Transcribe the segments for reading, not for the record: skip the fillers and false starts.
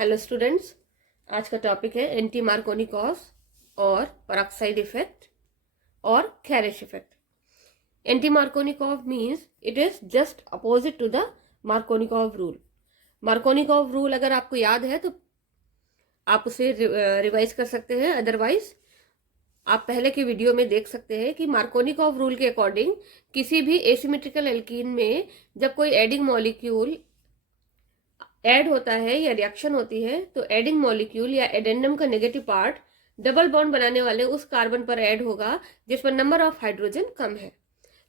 Hello students, आज का topic है एंटी मार्कोनिकॉव और पेरोक्साइड इफेक्ट और Kharasch effect. Anti Markovnikov means it is just opposite to the Markovnikov rule. Markovnikov rule अगर आपको याद है तो आप उसे रिवाइज कर सकते हैं, अदरवाइज आप पहले के वीडियो में देख सकते हैं कि मार्कोनिकॉव रूल के अकॉर्डिंग किसी भी एसिमेट्रिकल एल्कीन में जब कोई एडिंग मॉलिक्यूल ऐड होता है या रिएक्शन होती है तो एडिंग मॉलिक्यूल या एडेंडम का नेगेटिव पार्ट डबल बॉन्ड बनाने वाले उस कार्बन पर ऐड होगा जिस पर नंबर ऑफ हाइड्रोजन कम है।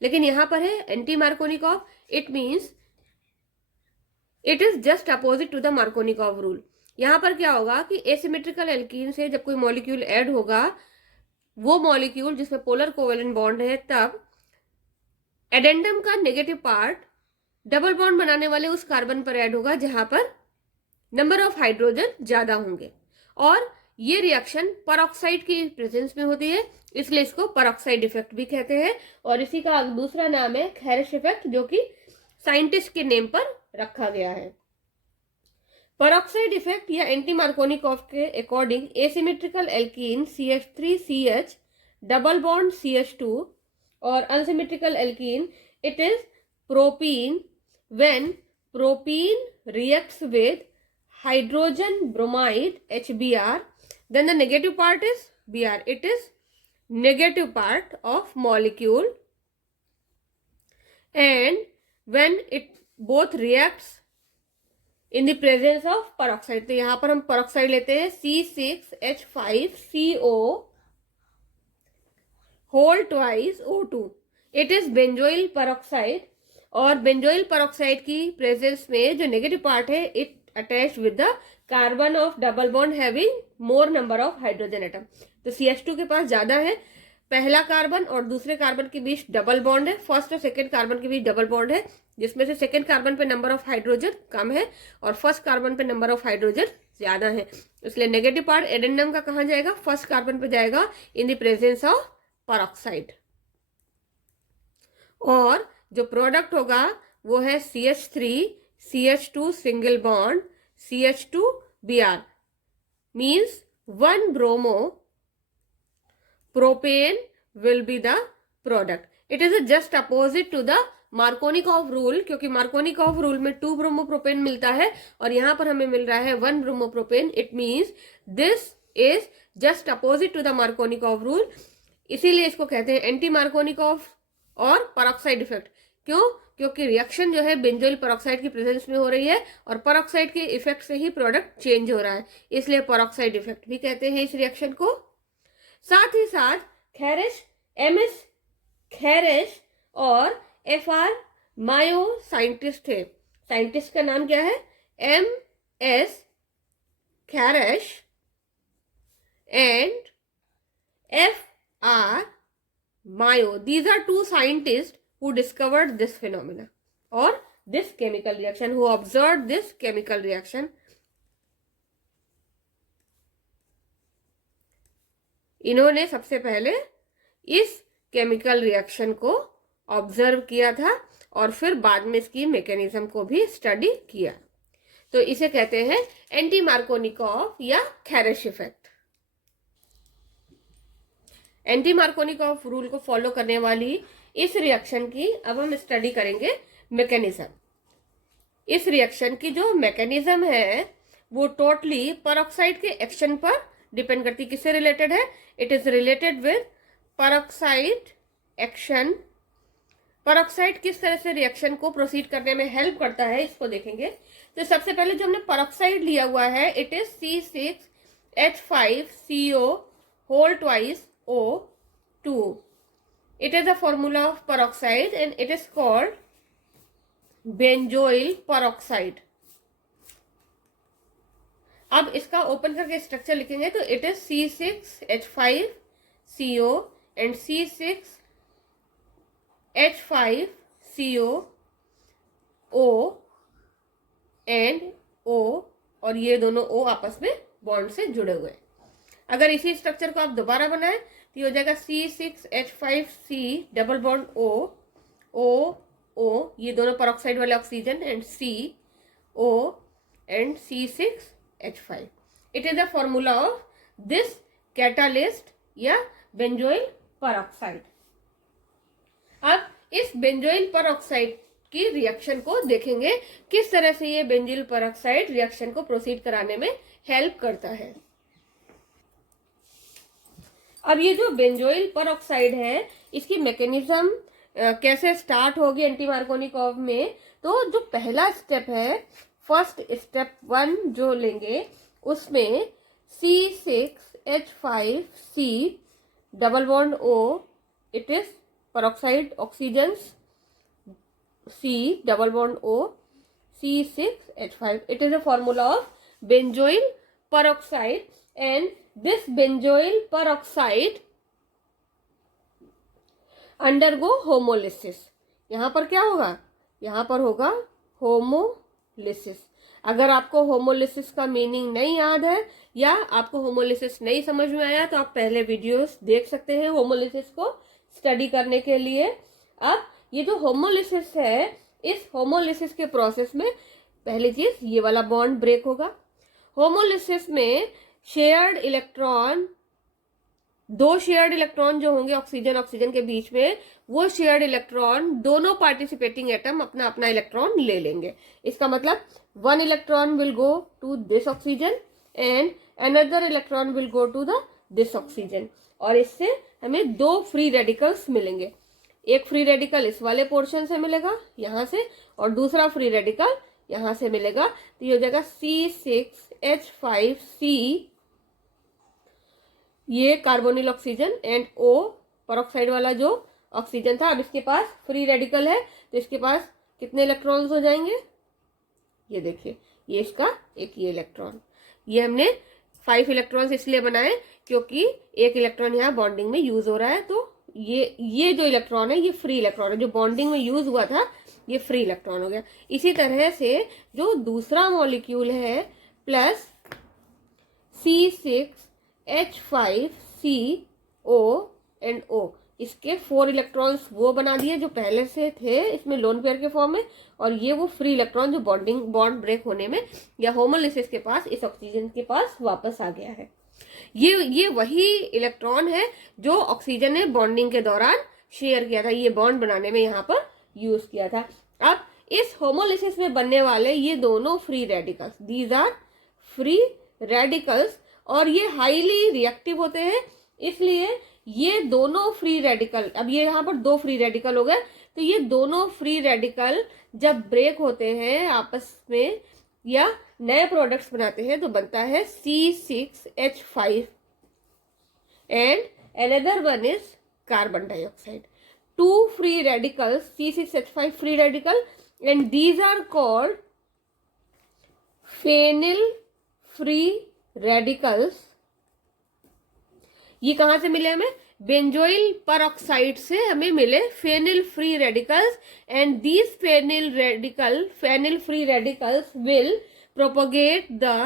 लेकिन यहां पर है anti Markovnikov, it means it is just opposite to the Markovnikov rule. यहां पर क्या होगा कि एसिमेट्रिकल एल्कीन से जब कोई मॉलिक्यूल ऐड होगा, वो मॉलिक्यूल जिसमें पोलर कोवेलेंट बॉन्ड है, तब एडेंडम का नेगेटिव पार्ट डबल बॉन्ड बनाने वाले उस कार्बन पर ऐड होगा जहां पर नंबर ऑफ हाइड्रोजन ज्यादा होंगे, और ये रिएक्शन पेरोक्साइड की प्रेजेंस में होती है, इसलिए इसको पेरोक्साइड इफेक्ट भी कहते हैं। और इसी का दूसरा नाम है कैरिश इफेक्ट, जो कि साइंटिस्ट के नेम पर रखा गया है। पेरोक्साइड इफेक्ट या एंटी मार्कोनिकॉव के according asymmetrical alkene CH3CH double bond CH2 और unsymmetrical alkene it is propene when propene reacts with hydrogen bromide HBr, then the negative part is Br. It is negative part of molecule, and when it both reacts in the presence of peroxide, तो यहां पर हम peroxide लेते हैं C6H5CO whole twice O2. It is benzoyl peroxide, और benzoyl peroxide की presence में जो नेगेटिव पार्ट है it attached with the carbon of double bond having more number of hydrogen atom. तो CH2 के पास ज्यादा है, पहला कार्बन और दूसरे कार्बन के बीच डबल बॉन्ड है, फर्स्ट और सेकंड कार्बन के बीच डबल बॉन्ड है, जिसमें से सेकंड कार्बन पे नंबर ऑफ हाइड्रोजन कम है और फर्स्ट कार्बन पे नंबर ऑफ हाइड्रोजन ज्यादा है। इसलिए नेगेटिव पार्ट एडेंडम का कहाँ जाएगा? फर्स्ट कार्बन पे जाएगा in the presence of peroxide. और जो प्रोडक्ट होगा वो है CH3CH2 single bond CH2Br, means 1 bromo propane will be the product. It is just opposite to the Markovnikov rule, क्योंकि मार्कोनिकॉव रूल में 2 ब्रोमो प्रोपेन मिलता है और यहां पर हमें मिल रहा है 1 bromo propane. It means this is just opposite to the Markovnikov rule, इसीलिए इसको कहते हैं एंटी मार्कोनिकॉव और पेरोक्साइड इफेक्ट। क्यों? क्योंकि रिएक्शन जो है बेंजोइल पेरोक्साइड की प्रेजेंस में हो रही है और पेरोक्साइड के इफेक्ट से ही प्रोडक्ट चेंज हो रहा है, इसलिए पेरोक्साइड इफेक्ट भी कहते हैं इस रिएक्शन को। साथ ही साथ कैरिश, MS कैरिश और FR मायो साइंटिस्ट है। साइंटिस्ट का नाम क्या है? MS Kharasch and FR Mayo. These are 2 scientists who discovered this phenomena or this chemical reaction, who observed this chemical reaction. इन्होंने सबसे पहले इस केमिकल रिएक्शन को ऑब्जर्व किया था और फिर बाद में इसकी मैकेनिज्म को भी स्टडी किया। तो इसे कहते हैं एंटी मार्कोनिकॉव या कैरिश इफेक्ट। एंटी मार्कोनिकॉव रूल को फॉलो करने वाली इस रिएक्शन की अब हम स्टडी करेंगे मैकेनिज्म। इस रिएक्शन की जो मैकेनिज्म है वो टोटली पेरोक्साइड के एक्शन पर डिपेंड करती है। किससे रिलेटेड है? It is related with peroxide action. Peroxide किस तरह से रिएक्शन को प्रोसीड करने में हेल्प करता है इसको देखेंगे। तो सबसे पहले जो हमने पेरोक्साइड लिया हुआ है it is C6H5CO whole twice O2. It is a formula of peroxide and it is called benzoyl peroxide. अब इसका ओपन करके स्ट्रक्चर लिखेंगे तो it is C6H5CO and C6H5CO and O, और ये दोनों O आपस में बॉन्ड से जुड़े हुए हैं। अगर इसी स्ट्रक्चर को आप दोबारा बनाएं तो ये हो जाएगा C6H5C डबल बॉन्ड O, ये दोनों पेरोक्साइड वाले oxygen, and CO and C6 H5. It is the formula of this catalyst या बेंजोइल परऑक्साइड. अब इस बेंजोइल परऑक्साइड की रिएक्शन को देखेंगे, किस तरह से ये बेंजोइल परऑक्साइड रिएक्शन को प्रोसीड कराने में हेल्प करता है. अब ये जो बेंजोइल परऑक्साइड है, इसकी मैकेनिज्म कैसे स्टार्ट होगी एंटी मार्कोनिकॉव में. तो जो पहला स्टेप है, फर्स्ट स्टेप 1 जो लेंगे, उसमें C6H5C double bond O, it is peroxide oxygens, C double bond O, C6H5. It is a formula of benzoyl peroxide, and this benzoyl peroxide undergo homolysis. यहाँ पर क्या होगा? यहाँ पर होगा होमोलिसिस. अगर आपको होमोलिसिस का मीनिंग नहीं याद है या आपको होमोलिसिस नहीं समझ में आया तो आप पहले वीडियोस देख सकते हैं होमोलिसिस को स्टडी करने के लिए. अब ये जो होमोलिसिस है, इस होमोलिसिस के प्रोसेस में पहली चीज ये वाला बॉन्ड ब्रेक होगा. होमोलिसिस में शेयर्ड इलेक्ट्रॉन, दो शेयर्ड इलेक्ट्रॉन जो होंगे ऑक्सीजन के बीच में, वो शेयर्ड इलेक्ट्रॉन दोनों पार्टिसिपेटिंग एटम अपना अपना इलेक्ट्रॉन ले लेंगे. इसका मतलब 1 electron will go to this oxygen and another electron will go to the this oxygen. और इससे हमें 2 फ्री रेडिकल्स मिलेंगे. एक फ्री रेडिकल इस वाले पोर्शन से मिलेगा यहां से, और दूसरा फ्री रेडिकल यहां से मिलेगा. तो ये हो जाएगा C6H5C, ये carbonyl oxygen, and O peroxide वाला जो ऑक्सीजन था. अब इसके पास फ्री रेडिकल है तो इसके पास कितने इलेक्ट्रॉन्स हो जाएंगे? ये देखिए, ये इसका एक ये इलेक्ट्रॉन. ये हमने 5 इलेक्ट्रॉन्स इसलिए बनाए क्योंकि एक इलेक्ट्रॉन यहाँ बॉन्डिंग में यूज हो रहा है. तो ये जो इलेक्ट्रॉन है ये फ्री इलेक्ट्रॉन है, जो बॉन्डिंग में यूज हुआ था ये फ्री इलेक्ट्रॉन हो गया. इसी तरह से जो दूसरा मॉलिक्यूल है प्लस C6H5CO एंड O, इसके 4 इलेक्ट्रॉन्स वो बना दिए जो पहले से थे इसमें लोन पेयर के फॉर्म में, और ये वो फ्री इलेक्ट्रॉन जो बॉन्ड ब्रेक होने में या होमोलिसिस के पास इस ऑक्सीजन के पास वापस आ गया है. ये वही इलेक्ट्रॉन है जो ऑक्सीजन ने बॉन्डिंग के दौरान शेयर किया था, ये बॉन्ड बनाने में यहाँ पर यूज किया था. अब इस होमोलिसिस में बनने वाले ये दोनों free radicals, these are free radicals, और ये हाईली रिएक्टिव होते हैं. इसलिए ये दोनों फ्री रेडिकल, अब ये यहाँ पर 2 फ्री रेडिकल हो गए, तो ये दोनों फ्री रेडिकल जब ब्रेक होते हैं आपस में या नए प्रोडक्ट्स बनाते हैं तो बनता है C6H5 and another one is carbon dioxide. 2 free radicals, C6H5 free radical, and these are called phenyl free radicals. ये कहां से मिले हमें? बेंजोइल परऑक्साइड से हमें मिले phenyl free radicals, and these phenyl free radicals will propagate the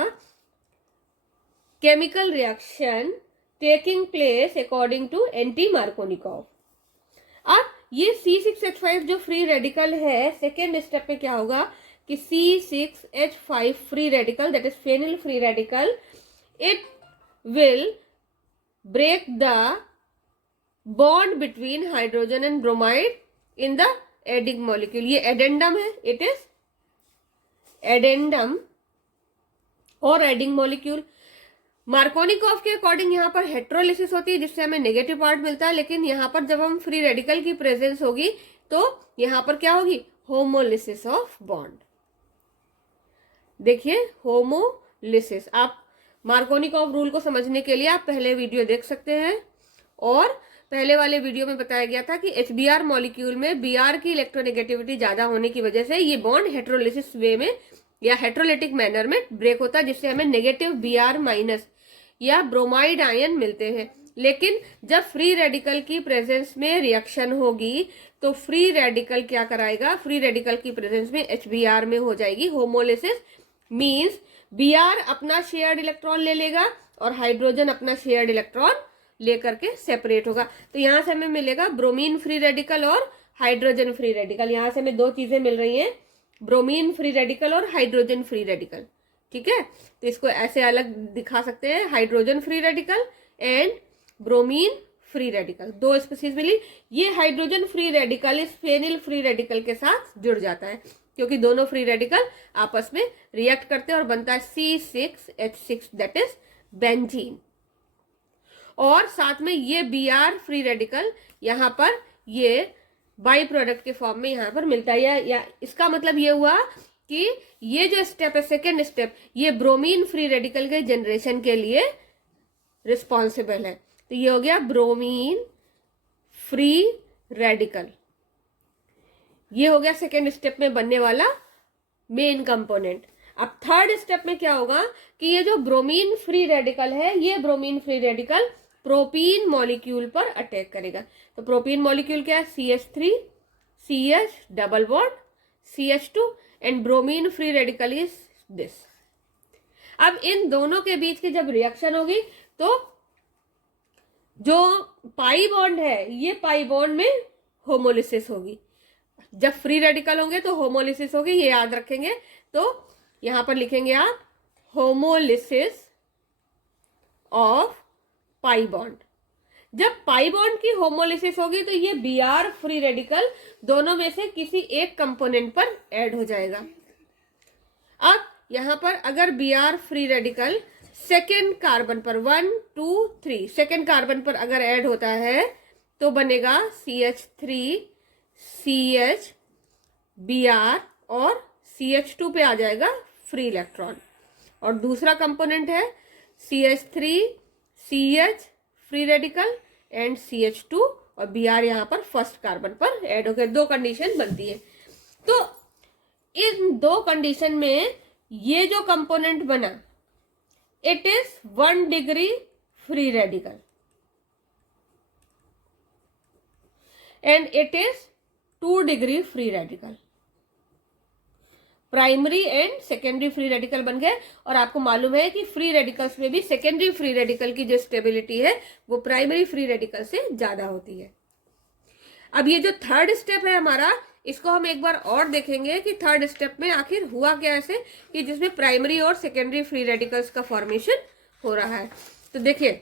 chemical reaction taking place according to anti-Markovnikov. अब ये C6H5 जो फ्री रेडिकल है, सेकेंड स्टेप में क्या होगा कि C6H5 free radical, that is phenyl free radical, it will break the bond between hydrogen and bromide in the adding molecule. ये addendum है, इट इज एडेंडम और एडिंग मॉलिक्यूल. मार्कोनिकॉफ के according यहाँ पर हेट्रोलिसिस होती है जिससे हमें नेगेटिव पार्ट मिलता है, लेकिन यहाँ पर जब हम फ्री रेडिकल की प्रेजेंस होगी तो यहाँ पर क्या होगी? Homolysis of bond. देखिए होमोलिसिस. आप मार्कोनिकॉफ रूल को समझने के लिए आप पहले वीडियो देख सकते हैं, और पहले वाले वीडियो में बताया गया था कि HBr मॉलिक्यूल में Br की इलेक्ट्रोनेगेटिविटी ज्यादा होने की वजह से ये बॉन्ड हेट्रोलिसिस वे में या हेट्रोलिटिक मैनर में ब्रेक होता है, जिससे हमें नेगेटिव Br माइनस या ब्रोमाइड आयन मिलते हैं. लेकिन जब फ्री रेडिकल की प्रेजेंस में रिएक्शन होगी तो फ्री रेडिकल क्या कराएगा? फ्री रेडिकल की प्रेजेंस में HBr में हो जाएगी होमोलिसिस. मींस Br अपना शेयर्ड इलेक्ट्रॉन ले लेगा और हाइड्रोजन अपना शेयर्ड इलेक्ट्रॉन लेकर के सेपरेट होगा. तो यहां से हमें मिलेगा ब्रोमीन फ्री रेडिकल और हाइड्रोजन फ्री रेडिकल. यहां से हमें 2 चीजें मिल रही हैं, ब्रोमीन फ्री रेडिकल और हाइड्रोजन फ्री रेडिकल. ठीक है, तो इसको ऐसे अलग दिखा सकते हैं, hydrogen free radical and bromine free radical, दो स्पीसीज मिली। ये हाइड्रोजन फ्री रेडिकल इस फेनिल फ्री रेडिकल के साथ जुड़ जाता है, क्योंकि दोनों फ्री रेडिकल आपस में रिएक्ट करते हैं और बनता है C6H6 दैट इज बेंजीन। और साथ में ये Br फ्री रेडिकल यहाँ पर ये बाई प्रोडक्ट के फॉर्म में यहाँ पर मिलता है, या इसका मतलब ये हुआ कि ये जो स्टेप है, सेकेंड स्टेप, ये ब्रोमीन फ्री रेडिकल के जनरेशन के लिए रिस्पॉन्सिबल है। तो ये हो गया ब्रोमीन फ्री रेडिकल, ये हो गया सेकेंड स्टेप में बनने वाला मेन कंपोनेंट। अब थर्ड स्टेप में क्या होगा कि ये जो ब्रोमीन फ्री रेडिकल है, ये bromine free radical propene molecule पर अटैक करेगा। तो प्रोपीन मॉलिक्यूल क्या है, CH3 CH double bond CH2 and bromine free radical is this. अब इन दोनों के बीच की जब रिएक्शन होगी तो जो पाई बॉन्ड है, ये पाई बॉन्ड में होमोलिसिस होगी। जब फ्री रेडिकल होंगे तो होमोलिसिस होगी, ये याद रखेंगे। तो यहां पर लिखेंगे आप होमोलिसिस ऑफ पाई बॉन्ड। जब पाई बॉन्ड की होमोलिसिस होगी तो ये Br फ्री रेडिकल दोनों में से किसी एक कंपोनेंट पर ऐड हो जाएगा। अब यहां पर अगर Br free radical second carbon पर 1 2 3 सेकेंड कार्बन पर अगर ऐड होता है तो बनेगा CH3 CH Br और CH2 पे आ जाएगा फ्री इलेक्ट्रॉन। और दूसरा कंपोनेंट है CH3 CH free radical and CH2 और Br यहाँ पर फर्स्ट कार्बन पर ऐड हो गए। दो कंडीशन बनती है। तो इन दो कंडीशन में ये जो कंपोनेंट बना, it is 1 degree free radical and it is 2 degree free radical. Primary and secondary free radical बन गए। और आपको मालूम है कि फ्री रेडिकल्स में भी सेकेंडरी फ्री रेडिकल की जो स्टेबिलिटी है वो प्राइमरी फ्री रेडिकल से ज्यादा होती है। अब ये जो थर्ड स्टेप है हमारा, इसको हम एक बार और देखेंगे कि थर्ड स्टेप में आखिर हुआ क्या ऐसे कि जिसमें प्राइमरी और सेकेंडरी फ्री रेडिकल्स का फॉर्मेशन हो रहा है। तो देखिए,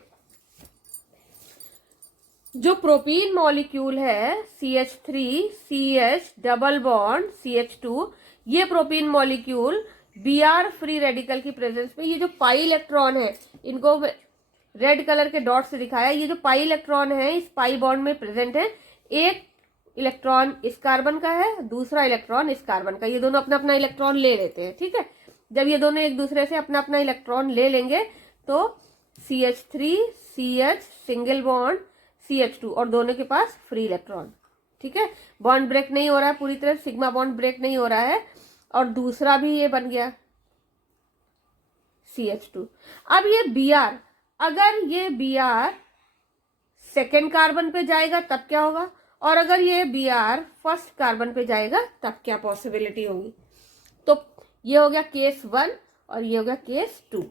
जो प्रोपीन मॉलिक्यूल है CH3 CH double bond CH2, ये propene molecule Br free radical की प्रेजेंस में ये जो पाई इलेक्ट्रॉन है, इनको रेड कलर के डॉट से दिखाया, ये जो पाई इलेक्ट्रॉन है इस पाई बॉन्ड में प्रेजेंट है। एक इलेक्ट्रॉन इस कार्बन का है, दूसरा इलेक्ट्रॉन इस कार्बन का, ये दोनों अपना अपना इलेक्ट्रॉन ले लेते हैं। ठीक है, जब ये दोनों एक दूसरे से अपना अपना इलेक्ट्रॉन ले लेंगे तो CH3 CH single bond CH2 और दोनों के पास फ्री इलेक्ट्रॉन। ठीक है, बॉन्ड ब्रेक नहीं हो रहा है पूरी तरह, सिग्मा बॉन्ड ब्रेक नहीं हो रहा है। और दूसरा भी ये बन गया CH2। अब ये Br, अगर ये Br सेकेंड कार्बन पे जाएगा तब क्या होगा, और अगर ये Br फर्स्ट कार्बन पे जाएगा तब क्या पॉसिबिलिटी होगी। तो ये हो गया केस 1 और ये हो गया केस 2।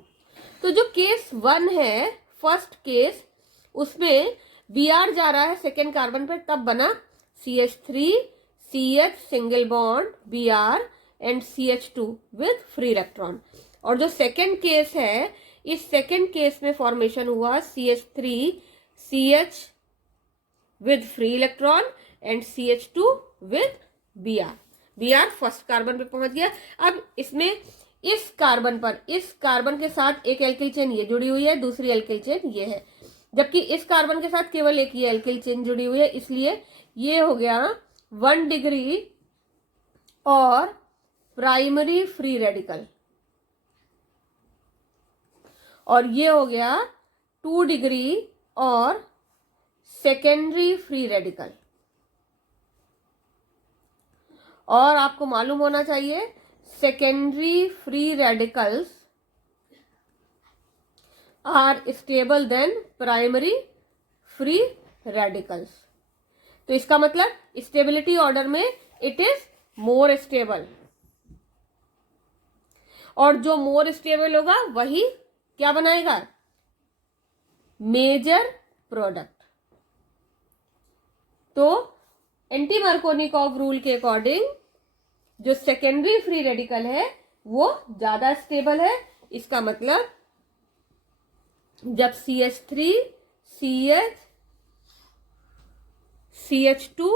तो जो केस 1 है, फर्स्ट केस, उसमें Br जा रहा है सेकेंड कार्बन पर, तब बना CH3 CH single bond Br and CH2 with free electron. और जो सेकेंड केस है, इस सेकेंड केस में फॉर्मेशन हुआ CH3 CH with free electron and CH2 with Br। Br first carbon पे पहुंच गया। अब इसमें इस कार्बन पर, इस कार्बन के साथ एक एल्किल चेन ये जुड़ी हुई है, दूसरी एल्किल चेन ये है, जबकि इस कार्बन के साथ केवल एक ये एल्किल चेन जुड़ी हुई है, इसलिए ये हो गया 1 डिग्री और प्राइमरी फ्री रेडिकल, और ये हो गया 2 डिग्री और सेकेंडरी फ्री रेडिकल। और आपको मालूम होना चाहिए secondary free radicals are stable than primary free radicals. तो इसका मतलब स्टेबिलिटी ऑर्डर में इट इज मोर स्टेबल, और जो मोर स्टेबल होगा वही क्या बनाएगा, मेजर प्रोडक्ट। तो एंटी मार्कोनिकॉव रूल के अकॉर्डिंग जो सेकेंडरी फ्री रेडिकल है वो ज्यादा स्टेबल है इसका मतलब जब CH3 CH CH2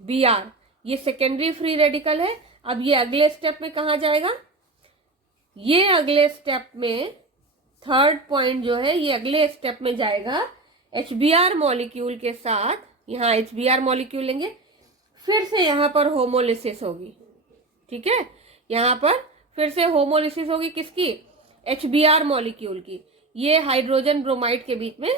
Br, ये सेकेंडरी फ्री रेडिकल है। अब ये अगले स्टेप में कहा जाएगा, ये अगले स्टेप में थर्ड पॉइंट जो है ये अगले स्टेप में जाएगा HBr मॉलिक्यूल के साथ। यहाँ HBr मॉलिक्यूल लेंगे, फिर से यहाँ पर होमोलिसिस होगी, ठीक है। यहाँ पर फिर से होमोलिसिस होगी किसकी, HBr मॉलिक्यूल की। ये हाइड्रोजन ब्रोमाइड के बीच में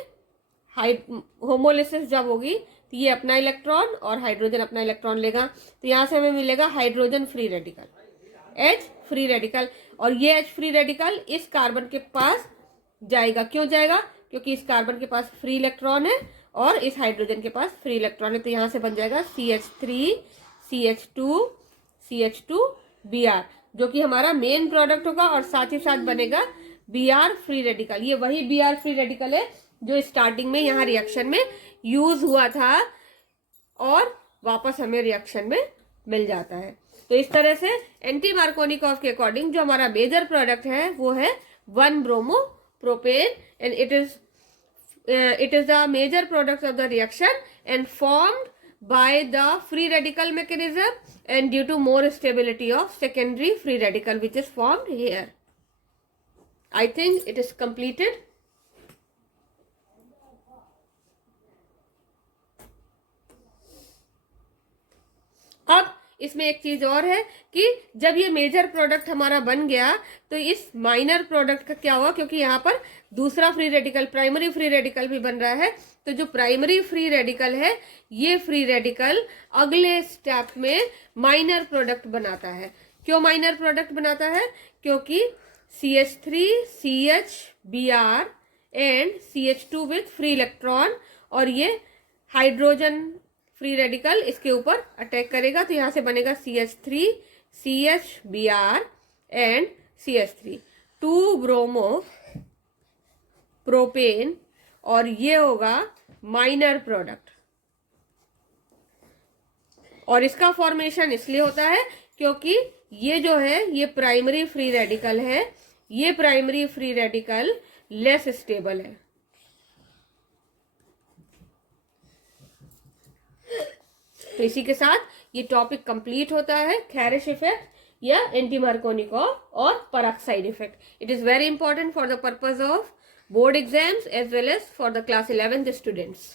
होमोलिसिस जब होगी तो ये अपना इलेक्ट्रॉन और हाइड्रोजन अपना इलेक्ट्रॉन लेगा, तो यहाँ से हमें मिलेगा hydrogen free radical, H free radical. और ये H फ्री रेडिकल इस कार्बन के पास जाएगा, क्यों जाएगा, क्योंकि इस कार्बन के पास फ्री इलेक्ट्रॉन है और इस हाइड्रोजन के पास फ्री इलेक्ट्रॉन है। तो यहाँ से बन जाएगा CH3 CH2 CH2 Br, जो कि हमारा मेन प्रोडक्ट होगा और साथ ही साथ बनेगा Br फ्री रेडिकल। ये वही Br फ्री रेडिकल है जो स्टार्टिंग में यहाँ रिएक्शन में यूज हुआ था और वापस हमें रिएक्शन में मिल जाता है। तो इस तरह से एंटी मार्कोनिकॉफ के अकॉर्डिंग जो हमारा मेजर प्रोडक्ट है वो है 1 bromo propane, and it is the major product of the reaction and formed by the free radical mechanism and due to more stability of secondary free radical which is formed here. I think it is completed. अब इसमें एक चीज और है कि जब ये major product हमारा बन गया तो इस माइनर प्रोडक्ट का क्या हुआ, क्योंकि यहाँ पर दूसरा free radical primary free radical भी बन रहा है, तो जो प्राइमरी फ्री रेडिकल है ये फ्री रेडिकल अगले स्टेप में माइनर प्रोडक्ट बनाता है। क्यों माइनर प्रोडक्ट बनाता है, क्योंकि CH3 CH Br and CH2 with free electron और ये हाइड्रोजन फ्री रेडिकल इसके ऊपर अटैक करेगा, तो यहां से बनेगा CH3 CH Br and CH3 2 bromo propane, और ये होगा माइनर प्रोडक्ट। और इसका फॉर्मेशन इसलिए होता है क्योंकि ये जो है ये प्राइमरी फ्री रेडिकल है, ये primary free radical less stable है। तो इसी के साथ ये टॉपिक कंप्लीट होता है, खेरिश इफेक्ट या एंटी मार्कोनिकॉफ और peroxide effect. It is very important for the purpose of board exams as well as for the class 11th students.